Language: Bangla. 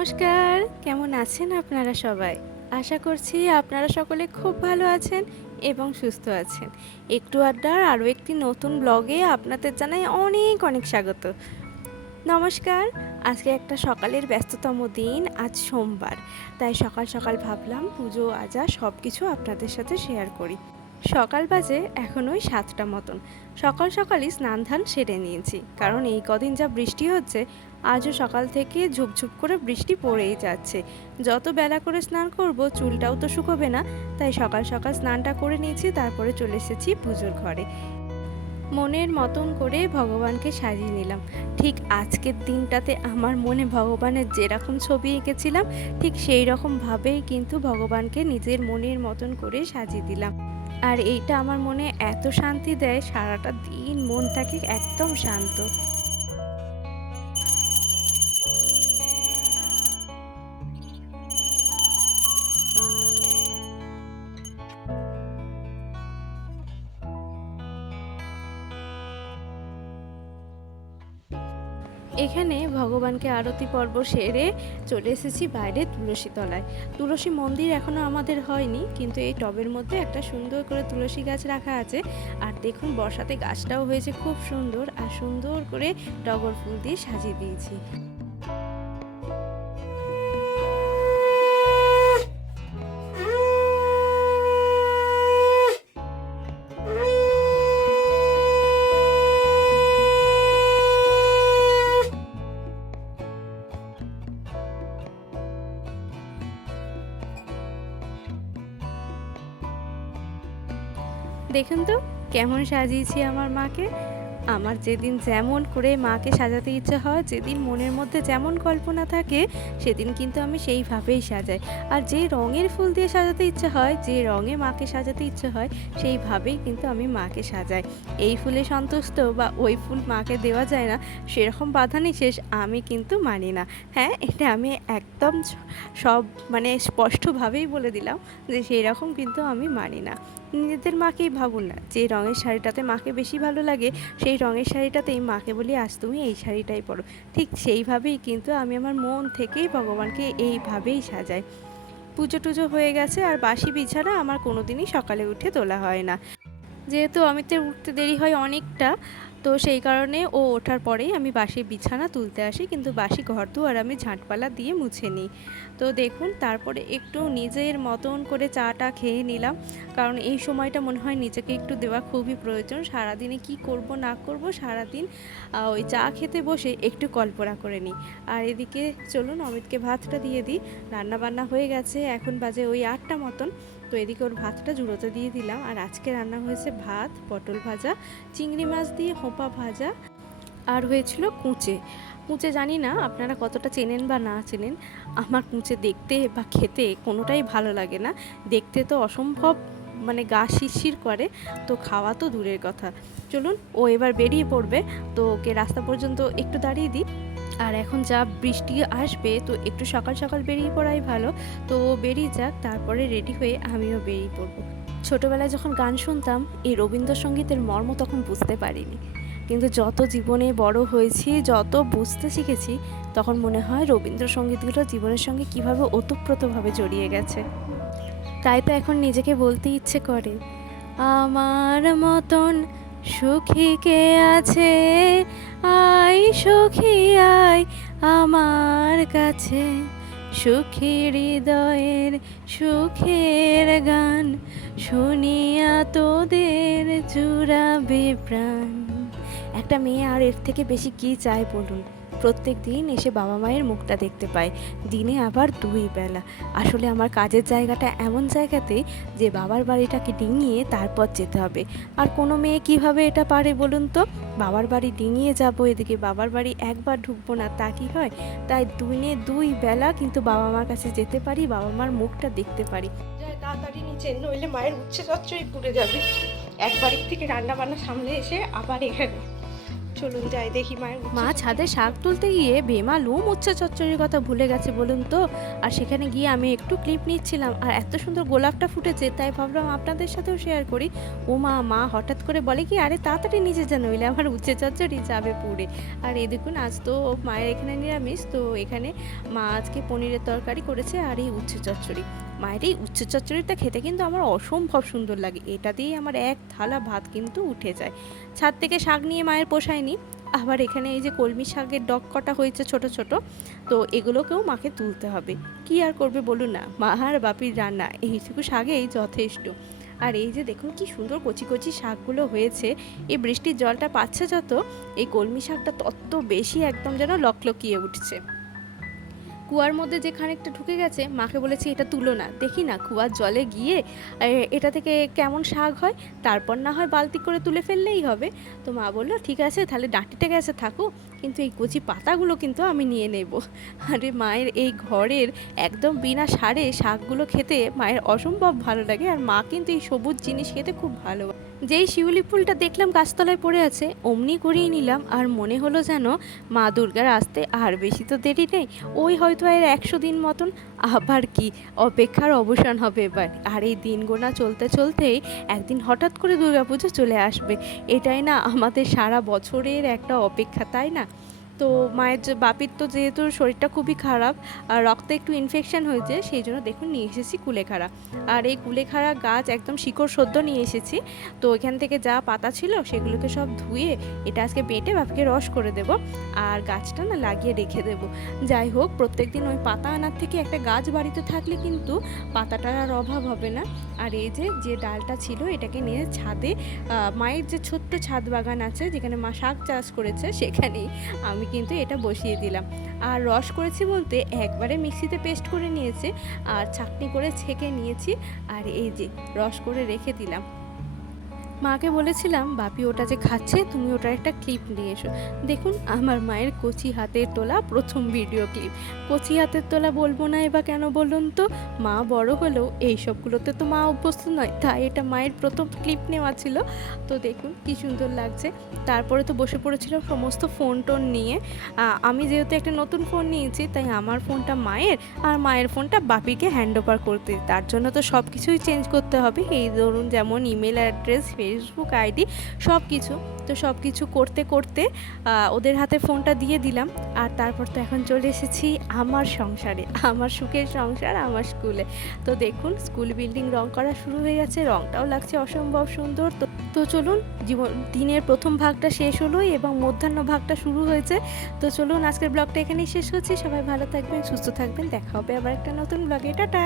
নমস্কার, কেমন আছেন আপনারা সবাই? আশা করছি আপনারা সকলে খুব ভালো আছেন এবং সুস্থ আছেন। একটু আড্ডার আরও একটি নতুন ব্লগে আপনাদের জানাই অনেক অনেক স্বাগত। নমস্কার, আজকে একটা সকালের ব্যস্ততম দিন, আজ সোমবার। তাই সকাল সকাল ভাবলাম পুজো আজা সব কিছু আপনাদের সাথে শেয়ার করি। সকাল বাজে এখন ওই 7টা মতন। সকাল সকালই স্নান ধান সেরে নিয়েছি, কারণ এই কদিন যা বৃষ্টি হচ্ছে, আজও সকাল থেকে ঝুপঝুপ করে বৃষ্টি পড়েই যাচ্ছে। যত বেলা করে স্নান করব চুলটাও তো শুকোবে না, তাই সকাল সকাল স্নানটা করে নিয়েছি, তারপরে চলে এসেছি পুজোর ঘরে। মনের মতন করে ভগবানকে সাজিয়ে নিলাম। ঠিক আজকের দিনটাতে আমার মনে ভগবানের যেরকম ছবি এঁকেছিলাম, ঠিক সেই রকমভাবেই কিন্তু ভগবানকে নিজের মনের মতন করে সাজিয়ে দিলাম। আর এইটা আমার মনে এত শান্তি দেয়, সারাটা দিন মন থাকে একদম শান্ত। এখানে ভগবানকে আরতি পর্ব সেরে চলে এসেছি বাইরে তুলসী তলায়। তুলসী মন্দির এখনও আমাদের হয়নি, কিন্তু এই টবের মধ্যে একটা সুন্দর করে তুলসী গাছ রাখা আছে। আর দেখুন বর্ষাতে গাছটাও হয়েছে খুব সুন্দর, আর সুন্দর করে টগর ফুল দিয়ে সাজিয়ে দিয়েছি। দেখুন তো কেমন সাজিয়েছি আমার মাকে। আমার যেদিন যেমন করে মাকে সাজাতে ইচ্ছে হয়, যেদিন মনের মধ্যে যেমন কল্পনা থাকে, সেদিন কিন্তু আমি সেইভাবেই সাজাই। আর যে রঙের ফুল দিয়ে সাজাতে ইচ্ছে হয়, যে রঙে মাকে সাজাতে ইচ্ছে হয়, সেইভাবেই কিন্তু আমি মাকে সাজাই। এই ফুলে সন্তুষ্ট বা ওই ফুল মাকে দেওয়া যায় না, সেরকম বাধা নিষেধ আমি কিন্তু মানি না। হ্যাঁ, এটা আমি একদম সব স্পষ্টভাবেই বলে দিলাম যে সেই রকম কিন্তু আমি মানি না। নিজেদের মাকেই ভাবুন না, যে রঙের শাড়িটাতে মাকে বেশি ভালো লাগে, সেই রঙের শাড়িটাতেই মাকে বলি আজ তুমি এই শাড়িটাই পরো। ঠিক সেইভাবেই কিন্তু আমি আমার মন থেকেই ভগবানকে এইভাবেই সাজাই। পুজো টুজো হয়ে গেছে, আর বাসি বিছানা আমার কোনো দিনই সকালে উঠে তোলা হয় না। যেহেতু অমিতের উঠতে দেরি হয় অনেকটা, তো সেই কারণে ও ওঠার পরেই আমি বাসি বিছানা তুলতে আসি, কিন্তু বাসি ঘরদুয়ার আমি ঝাঁটপালা দিয়ে মুছে নিই। তো দেখুন তারপরে একটু নিজের মতন করে চাটা খেয়ে নিলাম, কারণ এই সময়টা মনে হয় নিজেকে একটু দেওয়া খুবই প্রয়োজন। সারাদিনে কি করব না করব, সারাদিন ওই চা খেতে বসে একটু কল্পনা করে নিই। আর এদিকে চলুন অমিতকে ভাতটা দিয়ে দিই। রান্না বান্না হয়ে গেছে, এখন বাজে ওই 8টা মতন। তো এদিকে ওর ভাতটা জুড়োতে দিয়ে দিলাম। আর আজকে রান্না হয়েছে ভাত, পটল ভাজা, চিংড়ি মাছ দিয়ে হোঁপা ভাজা, আর হয়েছিল কুঁচে। কুঁচে জানি না আপনারা কতটা চেনেন বা না চেনেন, আমার কুঁচে দেখতে বা খেতে কোনোটাই ভালো লাগে না। দেখতে তো অসম্ভব, গা শিরশির করে, তো খাওয়া তো দূরের কথা। চলুন ও এবার বেরিয়ে পড়বে, তো ওকে রাস্তা পর্যন্ত একটু দাঁড়িয়ে দিই। আর এখন যা বৃষ্টি আসবে, তো একটু সকাল সকাল বেরিয়ে পড়াই ভালো। তো বেরিয়ে যাক, তারপরে রেডি হয়ে আমিও বেরিয়ে পড়বো। ছোটোবেলায় যখন গান শুনতাম, এই রবীন্দ্রসঙ্গীতের মর্ম তখন বুঝতে পারিনি, কিন্তু যত জীবনে বড় হয়েছি, যত বুঝতে শিখেছি, তখন মনে হয় রবীন্দ্রসঙ্গীতগুলো জীবনের সঙ্গে কীভাবে ওতপ্রোতভাবে জড়িয়ে গেছে। তাই তো এখন নিজেকে বলতে ইচ্ছে করে, আমার মতন সুখী কে আছে, আয় সখী আয় আমার কাছে, সুখী হৃদয়ের সুখের গান, শুনিয়া তোদের জুড়াবে প্রাণ। একটা মেয়ে আর এর থেকে বেশি কী চায় বলুন? প্রত্যেক দিন এসে বাবা মায়ের মুখটা দেখতে পায়, দিনে আবার 2 বেলা। আসলে আমার কাজের জায়গাটা এমন জায়গাতে যে বাবার বাড়িটাকে ডিঙিয়ে তারপর যেতে হবে। আর কোনো মেয়ে কিভাবে এটা পারে বলুন তো? বাবার বাড়ি ডিঙিয়ে যাব, এদিকে বাবার বাড়ি একবার ঢুকবো না, তা কি হয়? তাই দিনে 2 বেলা কিন্তু বাবা মার কাছে যেতে পারি, বাবা মার মুখটা দেখতে পারি। তাড়াতাড়ি নিচে, নইলে মায়ের উচ্ছে চচ্চড়ি পুড়ে যাবে। এক বাড়ির থেকে রান্না বান্না সামনে এসে আবার এখানে চলুন যাই দেখি মায়ের মা ছাদে শাক তুলতে গিয়ে বেমালুম উচ্ছে চচ্চড়ির কথা ভুলে গেছে বলুন তো। আর সেখানে গিয়ে আমি একটু ক্লিপ নিচ্ছিলাম আর এত সুন্দর গোলাপটা ফুটেছে, তাই ভাবলাম আপনাদের সাথেও শেয়ার করি। ও মা হঠাৎ করে বলে কি, আরে তাড়াতাড়ি নিচে যা, নইলে আমার উচ্ছে চচ্চড়ি যাবে পুড়ে। আর এই দেখুন আজ তো মায়ের এখানে নিরামিষ, তো এখানে মা আজকে পনিরের তরকারি করেছে আর এই উচ্ছে চচ্চড়ি। মায়ের এই উচ্ছে চচ্চড়িটা খেতে কিন্তু আমার অসম্ভব সুন্দর লাগে, এটা দিয়েই আমার এক থালা ভাত কিন্তু উঠে যায়। ছাদ থেকে শাক নিয়ে মায়ের পোষায়নি, আবার এখানে এই যে কলমি শাকের ডগ কটা হয়েছে ছোট ছোট, তো এগুলোকেও মাকে তুলতে হবে। কি আর করবে বলুন না, মা আর বাপির রান্না এইটুকু শাকেই যথেষ্ট। আর এই যে দেখুন কি সুন্দর কচি কচি শাকগুলো হয়েছে, এই বৃষ্টির জলটা পাচ্ছে যত, এই কলমি শাকটা তত বেশি একদম যেন লকলকিয়ে উঠছে। কুয়ার মধ্যে যে খানিকটা ঢুকে গেছে, মাকে বলেছি এটা তুলো না, দেখি না কুয়ার জলে গিয়ে এটা থেকে কেমন শাক হয়, তারপর না হয় বালতি করে তুলে ফেললেই হবে। তো মা বললো ঠিক আছে, তাহলে ডাঁটিটা গেছে থাকো, কিন্তু এই কচি পাতাগুলো কিন্তু আমি নিয়ে নেব। আরে মায়ের এই ঘরের একদম বিনা সারে শাকগুলো খেতে মায়ের অসম্ভব ভালো লাগে, আর মা কিন্তু এই সবুজ জিনিস খেতে খুব ভালোবাসে। যেই শিউলি ফুলটা দেখলাম গাছতলায় পড়ে আছে, অমনি করিয়ে নিলাম, আর মনে হলো যেন মা দুর্গার আসতে আর বেশি তো দেরি নেই, ওই হয়তো আর 100 দিন মতন, আবার কি অপেক্ষার অবসান হবে এবার। আর এই দিন গোনা চলতে চলতেই একদিন হঠাৎ করে দুর্গাপুজো চলে আসবে, এটাই না আমাদের সারা বছরের একটা অপেক্ষা, তাই না? তো মায়ের যে বাপির তো যেহেতু শরীরটা খুবই খারাপ আর রক্তে একটু ইনফেকশন হয়েছে, সেই জন্য দেখুন নিয়ে এসেছি কুলেখাড়া। আর এই কুলেখাড়া গাছ একদম শিকড় সদ্য নিয়ে এসেছি, তো এখান থেকে যা পাতা ছিল সেগুলোকে সব ধুয়ে এটা আজকে বেটে বাপিকে রস করে দেব, আর গাছটা না লাগিয়ে রেখে দেব। যাই হোক, প্রত্যেকদিন ওই পাতা আনার থেকে একটা গাছ বাড়িতে থাকলে কিন্তু পাতাটার আর অভাব হবে না। আর এই যে ডালটা ছিল এটাকে নিয়ে ছাদে, মায়ের যে ছোট্ট ছাদ বাগান আছে যেখানে মা শাক চাষ করেছে, সেখানেই আমি কিন্তু এটা বসিয়ে দিলাম। আর রস করেছি বলতে একবারে মিক্সিতে পেস্ট করে নিয়েছি আর ছাঁকনি করে ছেঁকে নিয়েছি, আর এই যে রস করে রেখে দিলাম। মাকে বলেছিলাম বাপি ওটা যে খাচ্ছে তুমি ওটার একটা ক্লিপ নিয়ে এসো। দেখুন আমার মায়ের কচি হাতের তোলা প্রথম ভিডিও ক্লিপ। কচি হাতের তোলা বলবো না এবার কেন বলুন তো, মা বড় হলেও এইসবগুলোতে তো মা অভ্যস্ত নয়, তাই এটা মায়ের প্রথম ক্লিপ নেওয়া ছিল। তো দেখুন কি সুন্দর লাগছে। তারপরে তো বসে পড়েছিলাম সমস্ত ফোন টোন নিয়ে। আমি যেহেতু একটা নতুন ফোন নিয়েছি, তাই আমার ফোনটা মায়ের আর মায়ের ফোনটা বাপিকে হ্যান্ড ওভার করতে, তার জন্য তো সব কিছুই চেঞ্জ করতে হবে। এই ধরুন যেমন ইমেল অ্যাড্রেস, ফেসবুক আইডি, সব কিছু। তো সব কিছু করতে করতে ওদের হাতে ফোনটা দিয়ে দিলাম। আর তারপর তো এখন চলে এসেছি আমার সংসারে, আমার সুখের সংসার, আমার স্কুলে। তো দেখুন স্কুল বিল্ডিং রং করা শুরু হয়ে গেছে, রংটাও লাগছে অসম্ভব সুন্দর। তো চলুন, দিনের প্রথম ভাগটা শেষ হলো এবং মধ্যাহ্ন ভাগটা শুরু হয়েছে। তো চলুন আজকের ব্লগটা এখানেই শেষ করছি। সবাই ভালো থাকবেন, সুস্থ থাকবেন, দেখা হবে আবার একটা নতুন ব্লগে। টাটা।